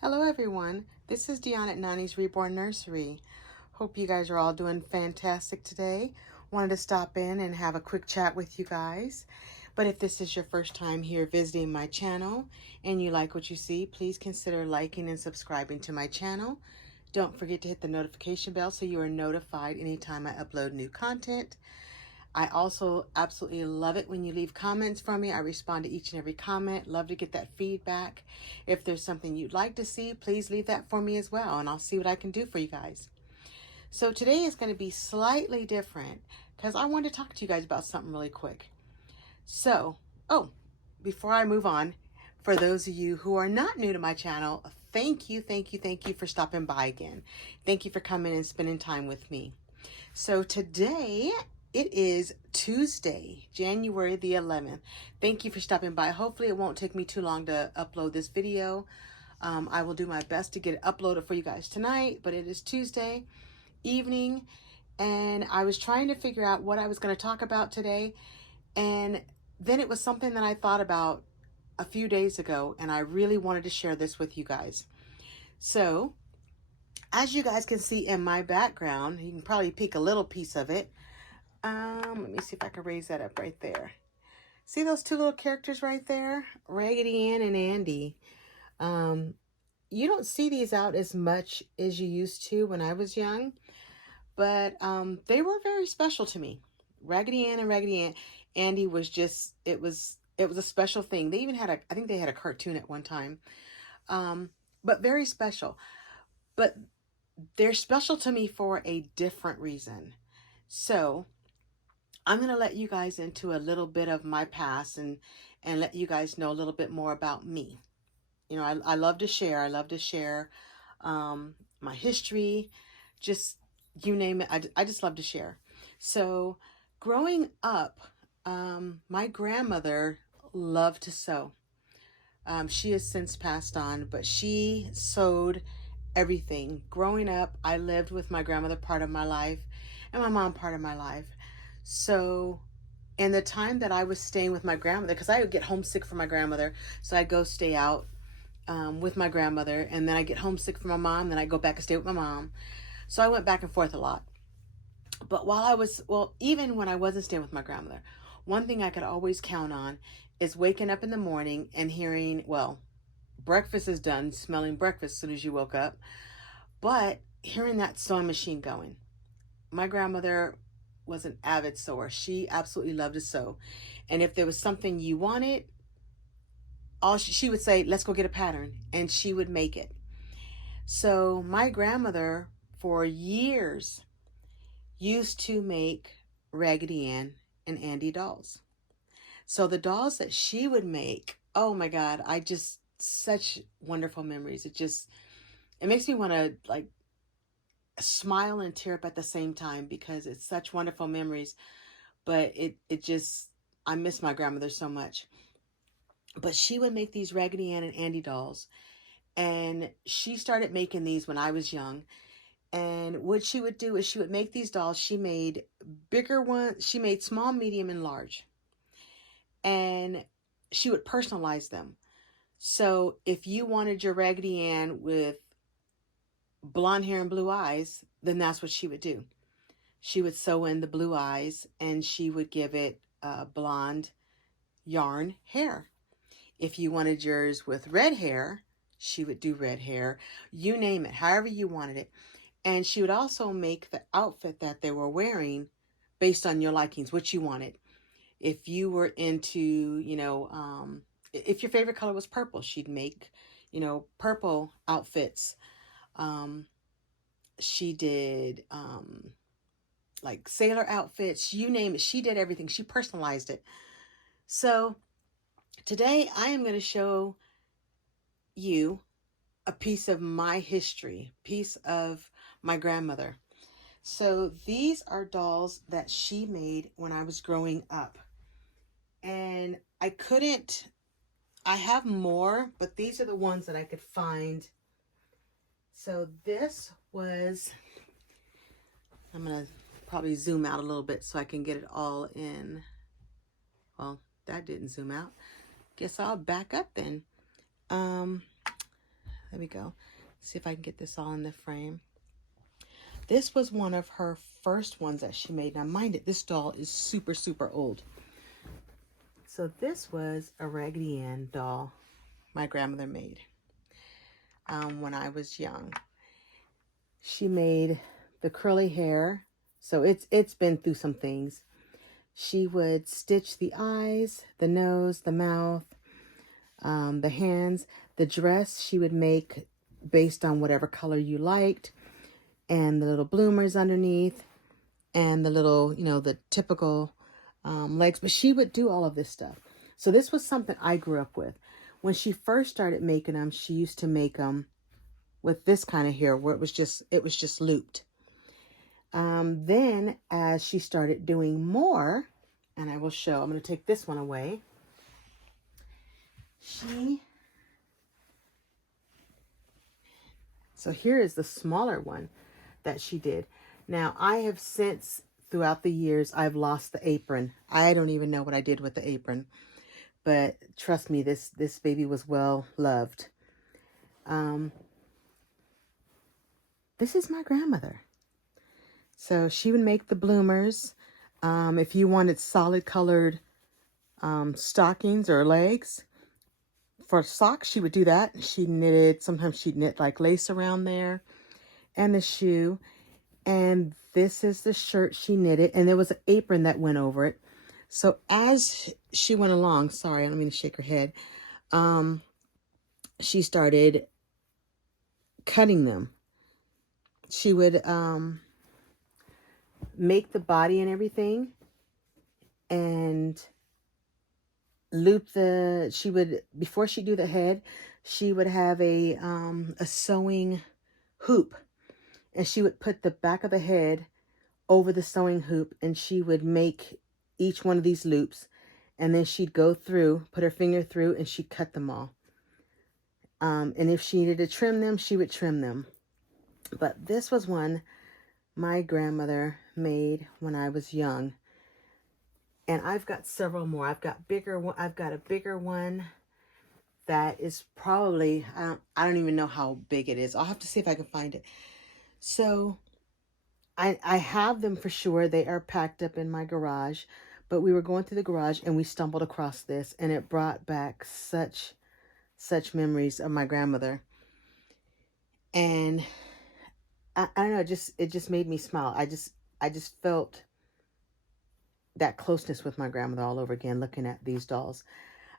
Hello everyone, this is Dion at Nani's Reborn Nursery. Hope you guys are all doing fantastic today. Wanted to stop in and have a quick chat with you guys. But if this is your first time here visiting my channel and you like what you see, please consider liking and subscribing to my channel. Don't forget to hit the notification bell so you are notified anytime I upload new content. I also absolutely love it when you leave comments from me. I respond to each and every comment. Love to get that feedback. If there's something you'd like to see, please leave that for me as well, and I'll see what I can do for you guys. So today is going to be slightly different because I want to talk to you guys about something really quick. So, before I move on, for those of you who are not new to my channel, thank you for stopping by again. Thank you for coming and spending time with me. So today it is Tuesday, January the 11th. Thank you for stopping by. Hopefully it won't take me too long to upload this video. I will do my best to get it uploaded for you guys tonight, but it is Tuesday evening and I was trying to figure out what I was going to talk about today, and then it was something that I thought about a few days ago and I really wanted to share this with you guys. So as you guys can see in my background, you can probably pick a little piece of it. Let me see if I can raise that up right there. See those two little characters right there? Raggedy Ann and Andy. You don't see these out as much as you used to when I was young, but they were very special to me. Raggedy Ann and Raggedy Ann. Andy was just, it was a special thing. They even had I think they had a cartoon at one time, but very special. But they're special to me for a different reason. So I'm going to let you guys into a little bit of my past and let you guys know a little bit more about me. You know, I love to share. I love to share my history, just you name it. I just love to share. So growing up, my grandmother loved to sew. She has since passed on, but she sewed everything. Growing up, I lived with my grandmother part of my life and my mom part of my life. So in the time that I was staying with my grandmother, because I would get homesick for my grandmother, so I'd go stay out with my grandmother, and then I get homesick for my mom, then I go back and stay with my mom. So I went back and forth a lot. But even when I wasn't staying with my grandmother, one thing I could always count on is waking up in the morning and hearing, well, breakfast is done, smelling breakfast as soon as you woke up, but hearing that sewing machine going. My grandmother was an avid sewer. She absolutely loved to sew. And if there was something you wanted, she would say, let's go get a pattern. And she would make it. So my grandmother, for years, used to make Raggedy Ann and Andy dolls. So the dolls that she would make, oh my God, such wonderful memories. It makes me want to like smile and tear up at the same time because it's such wonderful memories. But I miss my grandmother so much. But she would make these Raggedy Ann and Andy dolls. And she started making these when I was young. And what she would do is she would make these dolls. She made bigger ones. She made small, medium, and large. And she would personalize them. So if you wanted your Raggedy Ann with blonde hair and blue eyes, then that's what she would do. She would sew in the blue eyes and she would give it blonde yarn hair. If you wanted yours with red hair, she would do red hair. You name it, however you wanted it. And she would also make the outfit that they were wearing based on your likings, what you wanted. If you were into, if your favorite color was purple, she'd make, purple outfits. She did like sailor outfits, you name it. She did everything. She personalized it. So today I am going to show you a piece of my history, piece of my grandmother. So these are dolls that she made when I was growing up. And I have more, but these are the ones that I could find. So this was, I'm going to probably zoom out a little bit so I can get it all in. Well, that didn't zoom out. Guess I'll back up then. There we go. See if I can get this all in the frame. This was one of her first ones that she made. Now, mind it, this doll is super, super old. So this was a Raggedy Ann doll my grandmother made when I was young. She made the curly hair. So it's been through some things. She would stitch the eyes, the nose, the mouth, the hands. The dress she would make based on whatever color you liked. And the little bloomers underneath. And the little, you know, the typical legs. But she would do all of this stuff. So this was something I grew up with. When she first started making them, she used to make them with this kind of hair where it was just looped. Then as she started doing more, and I will show, I'm going to take this one away. So here is the smaller one that she did. Now I have since, throughout the years, I've lost the apron. I don't even know what I did with the apron. But trust me, this baby was well loved. This is my grandmother. So she would make the bloomers. If you wanted solid colored stockings or legs, for socks, she would do that. She knitted, sometimes she'd knit like lace around there, and the shoe. And this is the shirt she knitted, and there was an apron that went over it. So as she went along, sorry, I don't mean to shake her head, she started cutting them. She would make the body and everything, and loop she would, before she do the head, she would have a sewing hoop, and she would put the back of the head over the sewing hoop, and she would make each one of these loops, and then she'd go through, put her finger through, and she'd cut them all. And if she needed to trim them, she would trim them. But this was one my grandmother made when I was young. And I've got several more. I've got a bigger one that is probably, I don't even know how big it is. I'll have to see if I can find it. So I have them for sure. They are packed up in my garage. But we were going through the garage and we stumbled across this, and it brought back such memories of my grandmother. And I don't know, it just made me smile. I just felt that closeness with my grandmother all over again, looking at these dolls.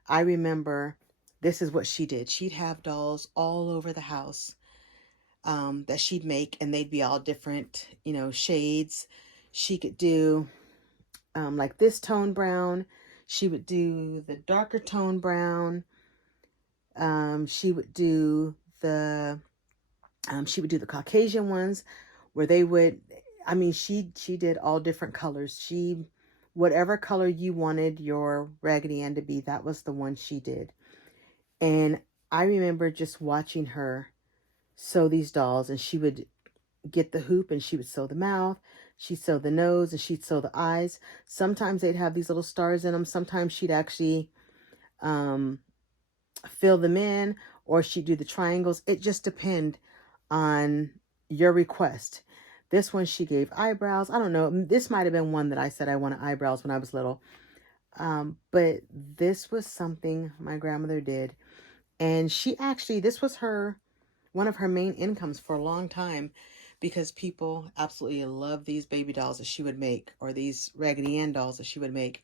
I remember this is what she did. She'd have dolls all over the house that she'd make, and they'd be all different, you know, shades. She could do like this tone brown. She would do the darker tone brown. She would do the Caucasian ones where they would, I mean, she did all different colors. Whatever color you wanted your Raggedy Ann to be, that was the one she did. And I remember just watching her sew these dolls, and she would get the hoop and she would sew the mouth, she'd sew the nose, and she'd sew the eyes. Sometimes they'd have these little stars in them. Sometimes she'd actually fill them in, or she'd do the triangles. It just depended on your request. This one she gave eyebrows. I don't know. This might have been one that I said I wanted eyebrows when I was little. But this was something my grandmother did. And this was one of her main incomes for a long time, because people absolutely love these baby dolls that she would make, or these Raggedy Ann dolls that she would make.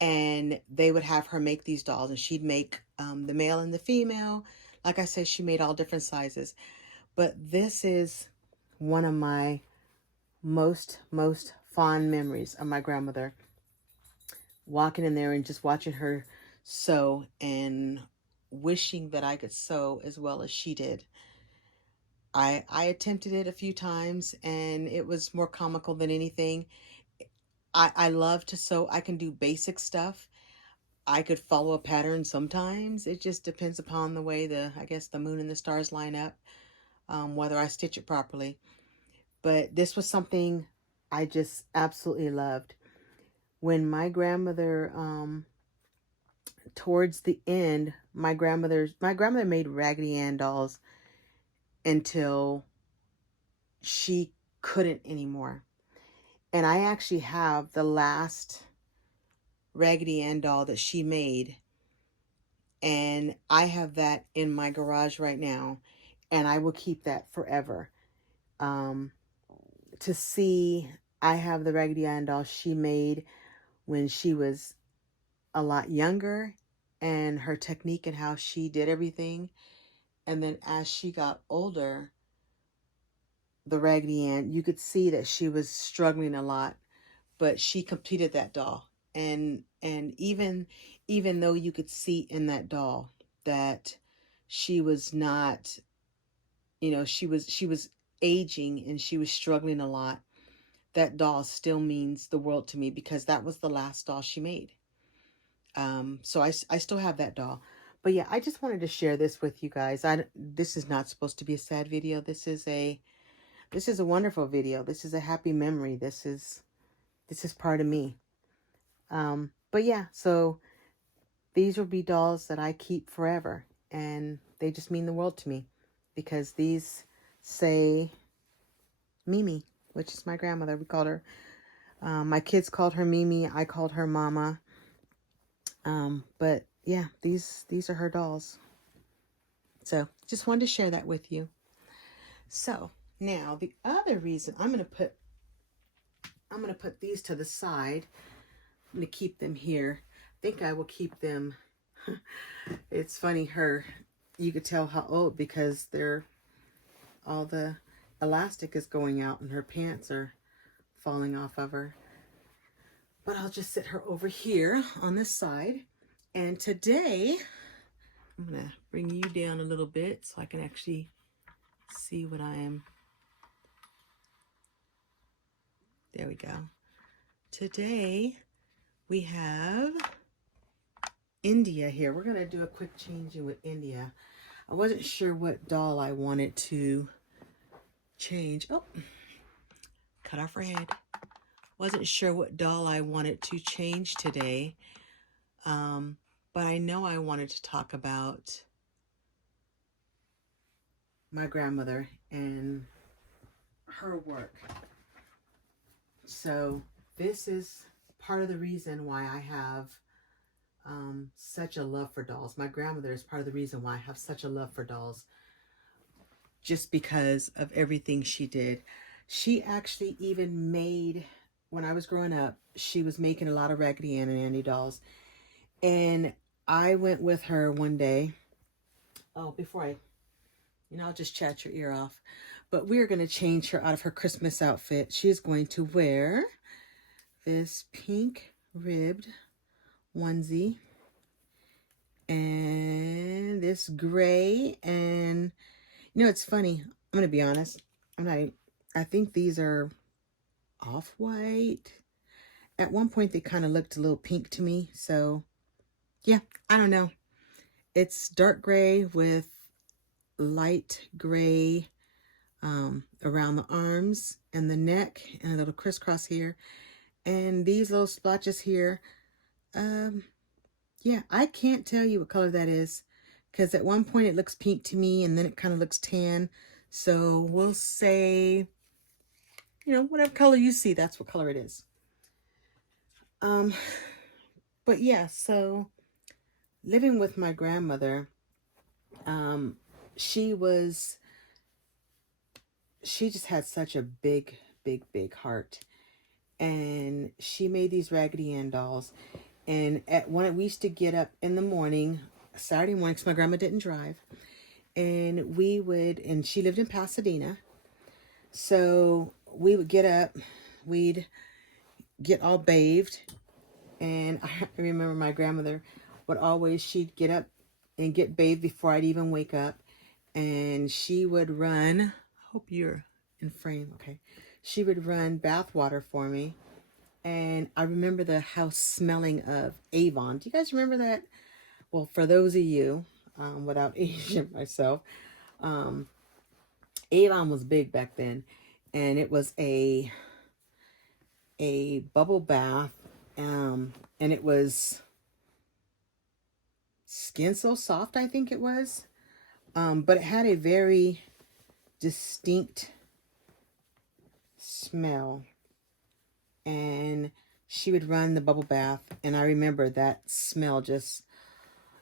And they would have her make these dolls, and she'd make the male and the female. Like I said, she made all different sizes. But this is one of my most fond memories of my grandmother. Walking in there and just watching her sew, and wishing that I could sew as well as she did. I attempted it a few times, and it was more comical than anything. I love to sew. I can do basic stuff. I could follow a pattern sometimes. It just depends upon the way I guess the moon and the stars line up, whether I stitch it properly. But this was something I just absolutely loved. When my grandmother towards the end, my grandmother made Raggedy Ann dolls until she couldn't anymore. And I actually have the last Raggedy Ann doll that she made, and I have that in my garage right now, and I will keep that forever. Um, to see, I have the Raggedy Ann doll she made when she was a lot younger, and her technique and how she did everything. And then as she got older, the Raggedy Ann, you could see that she was struggling a lot, but she completed that doll. And even though you could see in that doll that she was not, she was aging and she was struggling a lot, that doll still means the world to me because that was the last doll she made. So I still have that doll. But yeah, I just wanted to share this with you guys. This is not supposed to be a sad video. This is a wonderful video. This is a happy memory. This is part of me. But yeah, so these will be dolls that I keep forever, and they just mean the world to me because these say Mimi, which is my grandmother. We called her, my kids called her Mimi. I called her Mama. But yeah, these are her dolls. So just wanted to share that with you. So now the other reason I'm going to put these to the side. I'm going to keep them here. I think I will keep them. It's funny, you could tell how old because all the elastic is going out and her pants are falling off of her. But I'll just sit her over here on this side. And today, I'm going to bring you down a little bit so I can actually see what I am. There we go. Today, we have India here. We're going to do a quick changing with India. I wasn't sure what doll I wanted to change. Oh, cut off her head. Wasn't sure what doll I wanted to change today. But I know I wanted to talk about my grandmother and her work. So this is part of the reason why I have such a love for dolls. My grandmother is part of the reason why I have such a love for dolls, just because of everything she did. She actually even made, when I was growing up, she was making a lot of Raggedy Ann and Andy dolls. And I went with her one day. Oh, before I'll just chat your ear off. But we're going to change her out of her Christmas outfit. She is going to wear this pink ribbed onesie and this gray. And it's funny, I'm gonna be honest, I think these are off-white. At one point they kind of looked a little pink to me, so yeah, I don't know. It's dark gray with light gray around the arms and the neck and a little crisscross here, and these little splotches here. Yeah, I can't tell you what color that is because at one point it looks pink to me and then it kind of looks tan. So we'll say, whatever color you see, that's what color it is. But yeah, so living with my grandmother, she just had such a big, big, big heart. And she made these Raggedy Ann dolls. And we used to get up in the morning, Saturday morning, because my grandma didn't drive. And and she lived in Pasadena. So we would get up, we'd get all bathed. And I remember my grandmother she'd get up and get bathed before I'd even wake up. And she would run, I hope you're in frame, okay. She would run bath water for me. And I remember the house smelling of Avon. Do you guys remember that? Well, for those of you, without aging myself, Avon was big back then. And it was a bubble bath. And it was Skin So Soft, I think it was. But it had a very distinct smell. And she would run the bubble bath. And I remember that smell just,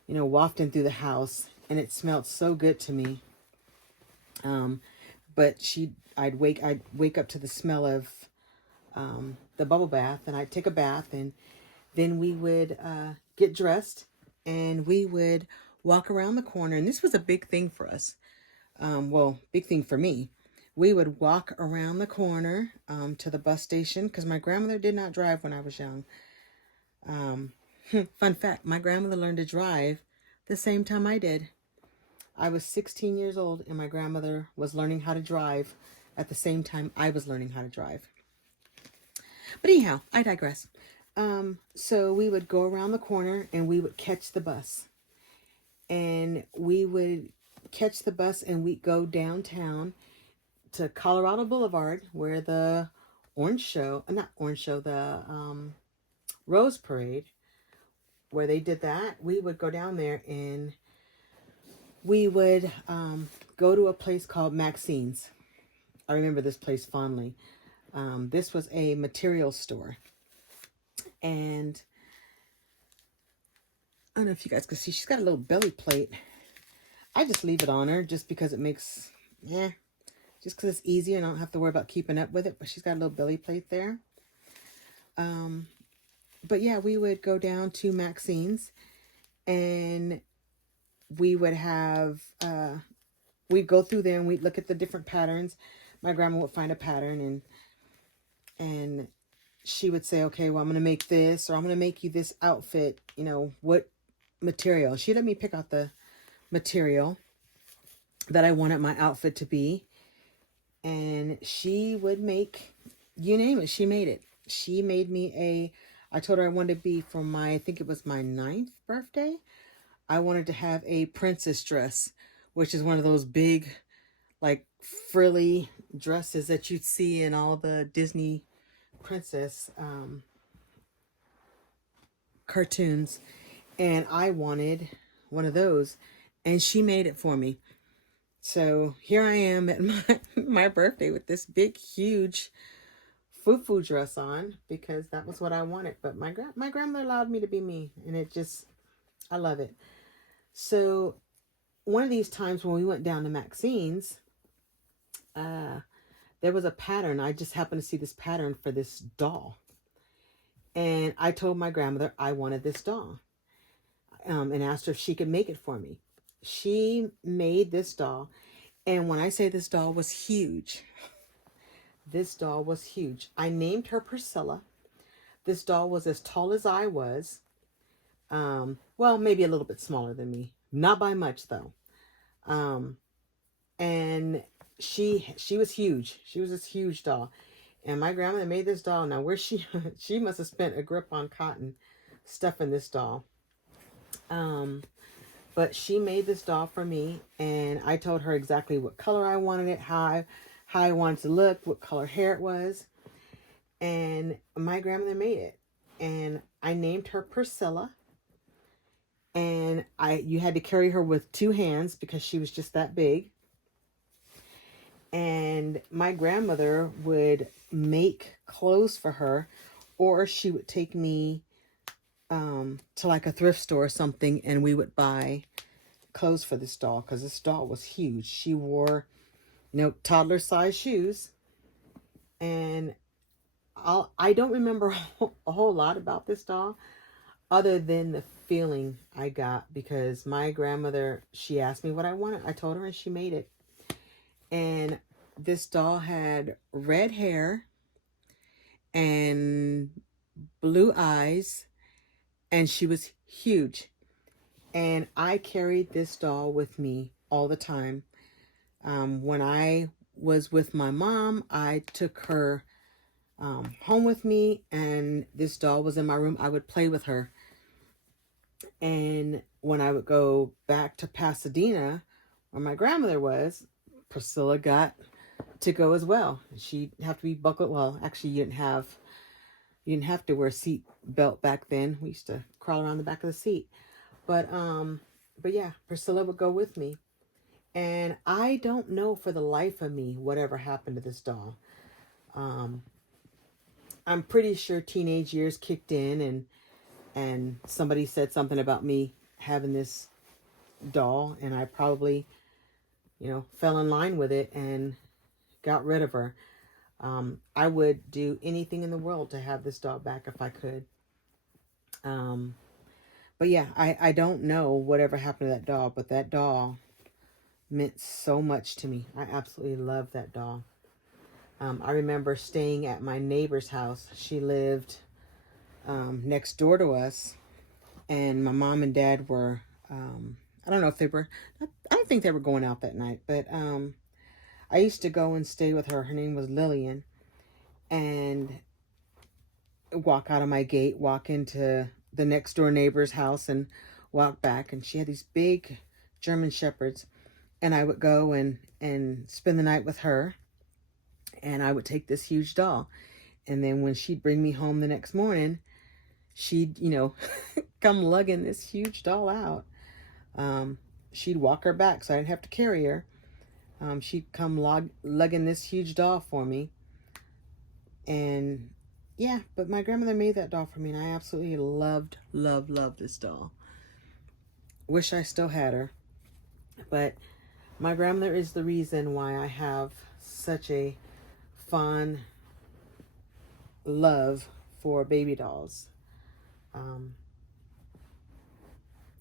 wafting through the house. And it smelled so good to me. But I'd wake up to the smell of the bubble bath, and I'd take a bath, and then we would get dressed, and we would walk around the corner. And this was a big thing for us. Well, big thing for me. We would walk around the corner to the bus station, because my grandmother did not drive when I was young. Fun fact, my grandmother learned to drive the same time I did. I was 16 years old, and my grandmother was learning how to drive at the same time I was learning how to drive. But anyhow, I digress. So we would go around the corner, and we would catch the bus. And we would catch the bus, and we'd go downtown to Colorado Boulevard, where the Rose Parade, where they did that. We would go down there, and we would go to a place called Maxine's. I remember this place fondly. This was a material store. And I don't know if you guys can see, she's got a little belly plate. I just leave it on her just because it makes, just because it's easier and I don't have to worry about keeping up with it. But she's got a little belly plate there. But yeah, we would go down to Maxine's, and we would have, we'd go through there, and we'd look at the different patterns. My grandma would find a pattern, and she would say, okay, well, I'm going to make this, or I'm going to make you this outfit, what material. She let me pick out the material that I wanted my outfit to be. And she would make, you name it, she made it. She made me I told her I wanted to be, for I think it was my 9th birthday, I wanted to have a princess dress, which is one of those big, like, frilly dresses that you'd see in all the Disney princess cartoons. And I wanted one of those, and she made it for me. So here I am at my birthday with this big, huge foo-foo dress on, because that was what I wanted. But my grandmother allowed me to be me, and I love it. So one of these times when we went down to Maxine's, there was a pattern. I just happened to see this pattern for this doll. And I told my grandmother I wanted this doll, and asked her if she could make it for me. She made this doll. And when I say this doll was huge, this doll was huge. I named her Priscilla. This doll was as tall as I was. Well, maybe a little bit smaller than me. Not by much, though. And she was huge. She was this huge doll. And my grandmother made this doll. Now, she must have spent a grip on cotton stuffing this doll. But she made this doll for me, and I told her exactly what color I wanted it, how I wanted it to look, what color hair it was. And my grandmother made it. And I named her Priscilla. And you had to carry her with 2 hands because she was just that big. And my grandmother would make clothes for her, or she would take me to like a thrift store or something, and we would buy clothes for this doll, because this doll was huge. She wore, toddler size shoes. And I don't remember a whole lot about this doll, other than the feeling I got, because my grandmother, she asked me what I wanted. I told her, and she made it. And this doll had red hair and blue eyes, and she was huge. And I carried this doll with me all the time. When I was with my mom, I took her home with me, and this doll was in my room. I would play with her. And when I would go back to Pasadena, where my grandmother was, Priscilla got to go as well. She'd have to be buckled. Well, actually, you didn't have to wear a seat belt back then. We used to crawl around the back of the seat. But yeah, Priscilla would go with me. And I don't know for the life of me whatever happened to this doll. Um, I'm pretty sure teenage years kicked in, and somebody said something about me having this doll, and I probably, fell in line with it and got rid of her. I would do anything in the world to have this doll back if I could. Um, but yeah, I don't know whatever happened to that doll, but that doll meant so much to me. I absolutely love that doll. I remember staying at my neighbor's house. She lived next door to us, and my mom and dad were, I don't know if they were, I don't think they were going out that night, but I used to go and stay with her. Her name was Lillian, and walk out of my gate, walk into the next door neighbor's house, and walk back. And she had these big German Shepherds, and I would go and spend the night with her, and I would take this huge doll. And then when she'd bring me home the next morning, she'd, come lugging this huge doll out. She'd walk her back so I didn't have to carry her. She'd come lugging this huge doll for me. And yeah, but my grandmother made that doll for me, and I absolutely loved this doll. Wish I still had her. But my grandmother is the reason why I have such a fond love for baby dolls.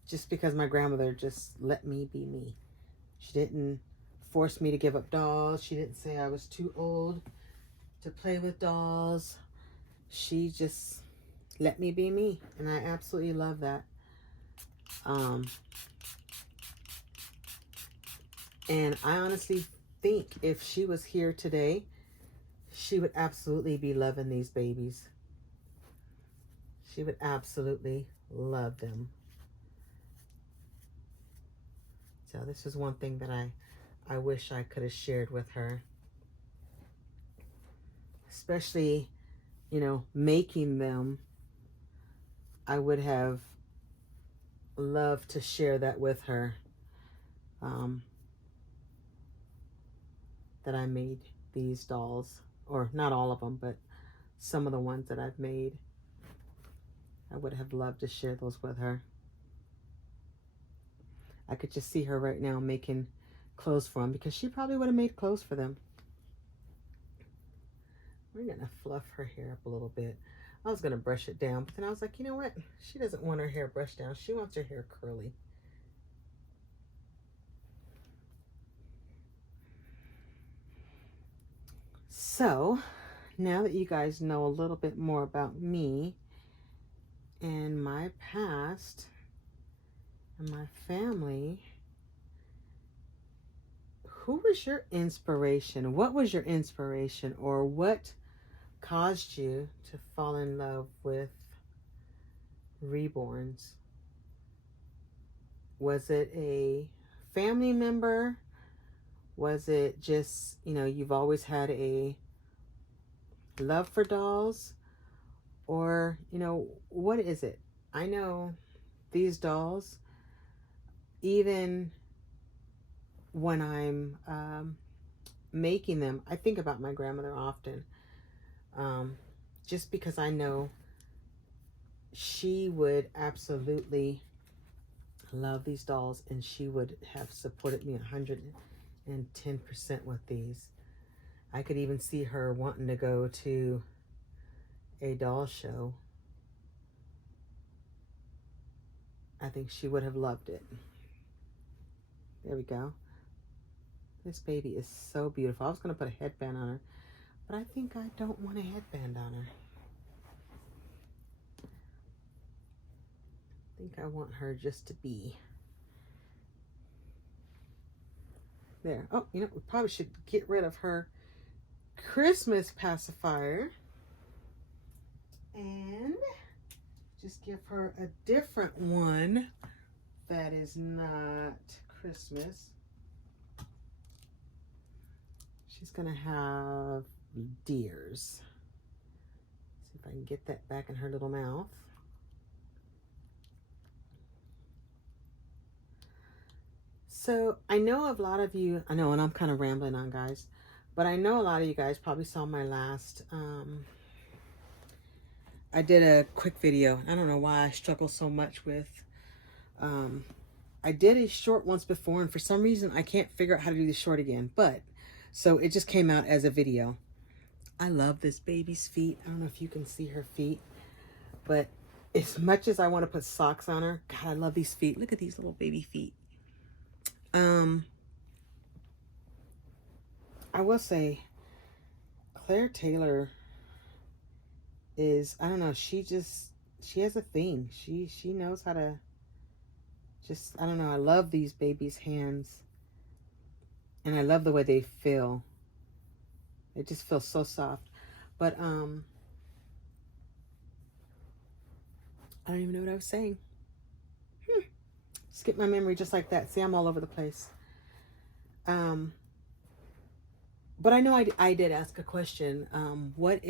Just because my grandmother just let me be me. She didn't force me to give up dolls. She didn't say I was too old to play with dolls. She just let me be me, and I absolutely love that. And I honestly think if she was here today, she would absolutely be loving these babies. She would absolutely love them. So this is one thing that I wish I could have shared with her. Especially, making them. I would have loved to share that with her. That I made these dolls. Or not all of them, but some of the ones that I've made. I would have loved to share those with her. I could just see her right now making clothes for them, because she probably would have made clothes for them. We're going to fluff her hair up a little bit. I was going to brush it down, but then I was like, you know what? She doesn't want her hair brushed down. She wants her hair curly. So, now that you guys know a little bit more about me and my past and my family, who was your inspiration? What was your inspiration, or what caused you to fall in love with reborns? Was it a family member? Was it just, you've always had a love for dolls? Or, what is it? I know these dolls, even when I'm making them, I think about my grandmother often. Just because I know she would absolutely love these dolls, and she would have supported me 110% with these. I could even see her wanting to go to a doll show. I think she would have loved it. There we go. This baby is so beautiful. I was going to put a headband on her, but I think I don't want a headband on her. I think I want her just to be. There. Oh, we probably should get rid of her Christmas pacifier and just give her a different one that is not Christmas. She's gonna have deers. See if I can get that back in her little mouth. So I know a lot of you, I know, and I'm kind of rambling on, guys, but I know a lot of you guys probably saw my last, I did a quick video. I don't know why I struggle so much with, I did a short once before, and for some reason I can't figure out how to do the short again, but so it just came out as a video. I love this baby's feet. I don't know if you can see her feet, but as much as I want to put socks on her, God, I love these feet. Look at these little baby feet. I will say Claire Taylor is, I don't know, she has a thing. She knows how to just, I don't know, I love these babies' hands. And I love the way they feel. It just feels so soft. But I don't even know what I was saying. Skip my memory just like that. See, I'm all over the place. But I know I did ask a question. What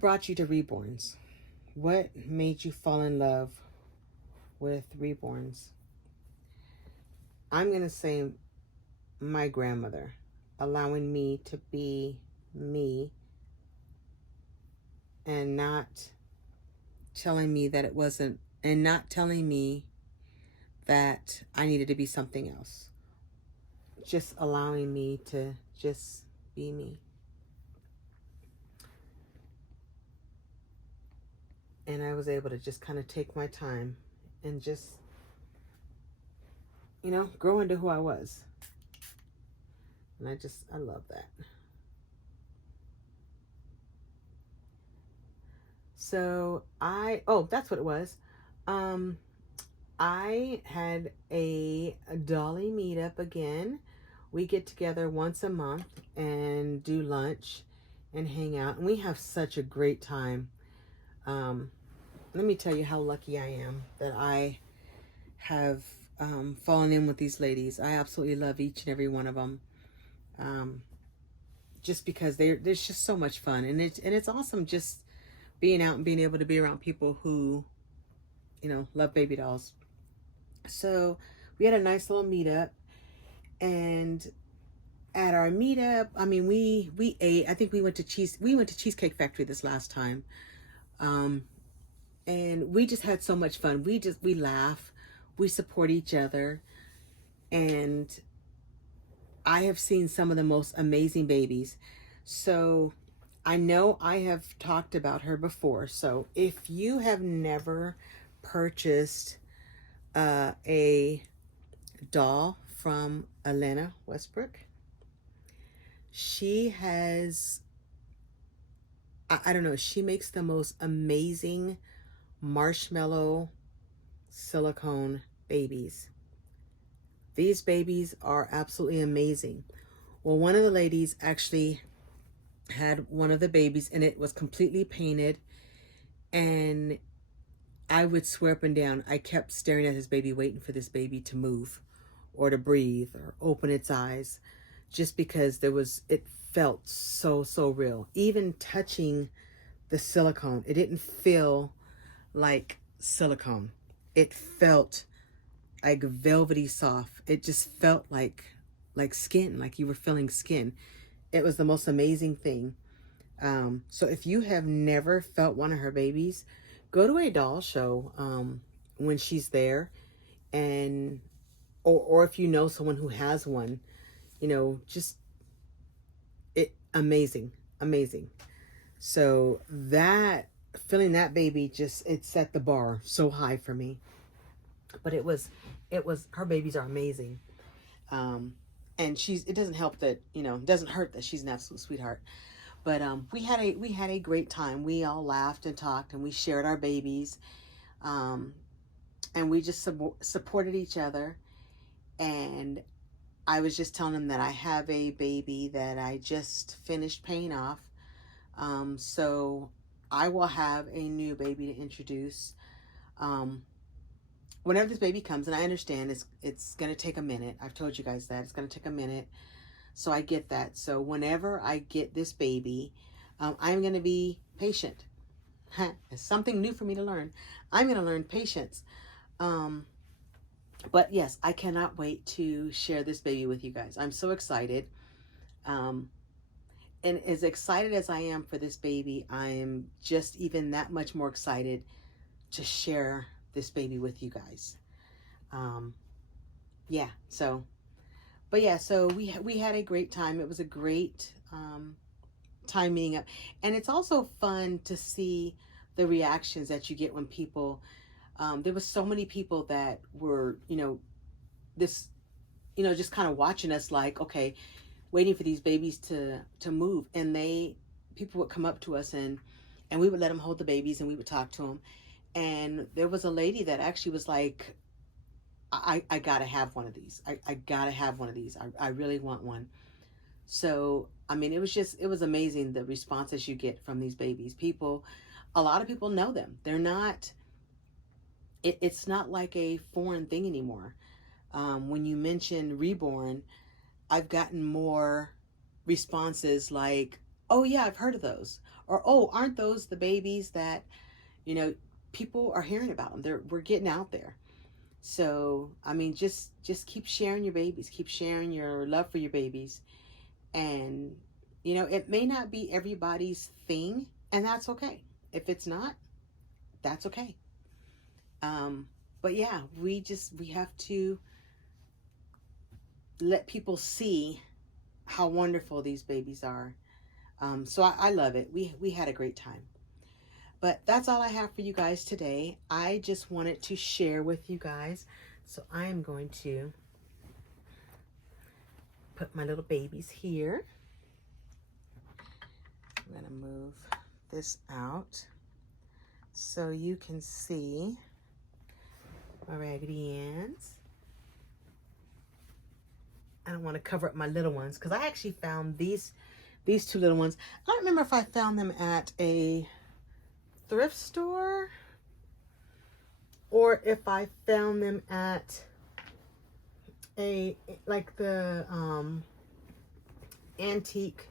brought you to Reborns? What made you fall in love with Reborns? I'm going to say my grandmother allowing me to be me and not telling me that it wasn't, and not telling me that I needed to be something else. Just allowing me to just be me. And I was able to just kind of take my time and just, you know, grow into who I was. And I love that. So that's what it was. I had a Dolly meetup again. We get together once a month and do lunch and hang out. And we have such a great time. Let me tell you how lucky I am that I have fallen in with these ladies. I absolutely love each and every one of them. Just because there's just so much fun, and it's awesome just being out and being able to be around people who, you know, love baby dolls. So we had a nice little meetup, and at our meetup, I mean, we ate. I think we went to Cheesecake Factory this last time, and we just had so much fun. We laugh, we support each other, and I have seen some of the most amazing babies. So I know I have talked about her before. So if you have never purchased a doll from Elena Westbrook, she has, I don't know, she makes the most amazing marshmallow silicone babies. These babies are absolutely amazing. Well, one of the ladies actually had one of the babies, and it was completely painted, and I would swear up and down, I kept staring at this baby, waiting for this baby to move or to breathe or open its eyes, just because it felt so real. Even touching the silicone, it didn't feel like silicone. It felt like velvety soft. It just felt like skin, like you were feeling skin. It was the most amazing thing. So if you have never felt one of her babies, go to a doll show when she's there, and or if you know someone who has one, you know, just amazing. So that feeling that baby, just it set the bar so high for me. But it was her babies are amazing. And it doesn't help that, you know, it doesn't hurt that she's an absolute sweetheart. But we had a great time. We all laughed and talked, and we shared our babies, and we just supported each other. And I was just telling them that I have a baby that I just finished paying off. So I will have a new baby to introduce whenever this baby comes. And I understand it's going to take a minute. I've told you guys that it's going to take a minute. So I get that. So whenever I get this baby, I'm going to be patient. It's something new for me to learn. I'm going to learn patience. But yes, I cannot wait to share this baby with you guys. I'm so excited. Um, and as excited as I am for this baby, I am just even that much more excited to share this baby with you guys. Um, yeah, so, but yeah, so we had a great time. It was a great time meeting up. And it's also fun to see the reactions that you get when people, there was so many people that were, this, just kind of watching us like, okay, waiting for these babies to move. And people would come up to us and we would let them hold the babies and we would talk to them. And there was a lady that actually was like, I gotta have one of these. I gotta have one of these. I really want one. So, I mean, it was amazing the responses you get from these babies. A lot of people know them. They're not, it's not like a foreign thing anymore. When you mention reborn, I've gotten more responses like, oh, yeah, I've heard of those. Or, oh, aren't those the babies that, you know, people are hearing about them? We're getting out there. So, I mean, just keep sharing your babies, keep sharing your love for your babies. And, it may not be everybody's thing, and that's okay. If it's not, that's okay. Um, but yeah, we have to let people see how wonderful these babies are. So I love it. We had a great time. But that's all I have for you guys today. I just wanted to share with you guys. So I am going to put my little babies here. I'm going to move this out so you can see my Raggedy Anns. I don't want to cover up my little ones because I actually found these two little ones. I don't remember if I found them at a thrift store or if I found them at the antique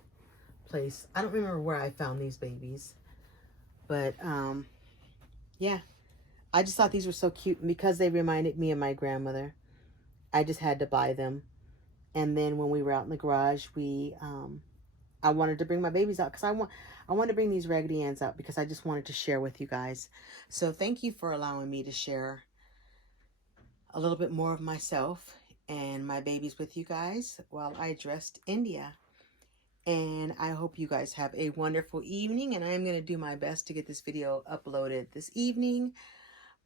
place. I don't remember where I found these babies, but yeah, I just thought these were so cute, and because they reminded me of my grandmother, I just had to buy them. And then when we were out in the garage, I wanted to bring my babies out because I want to bring these Raggedy Anns out because I just wanted to share with you guys. So thank you for allowing me to share a little bit more of myself and my babies with you guys while I dressed India. And I hope you guys have a wonderful evening, and I'm going to do my best to get this video uploaded this evening.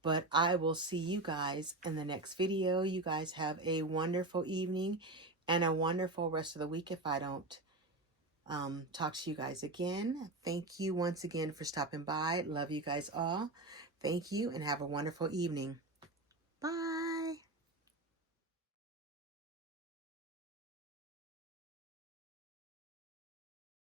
But I will see you guys in the next video. You guys have a wonderful evening and a wonderful rest of the week if I don't talk to you guys again. Thank you once again for stopping by. Love you guys all. Thank you and have a wonderful evening. Bye.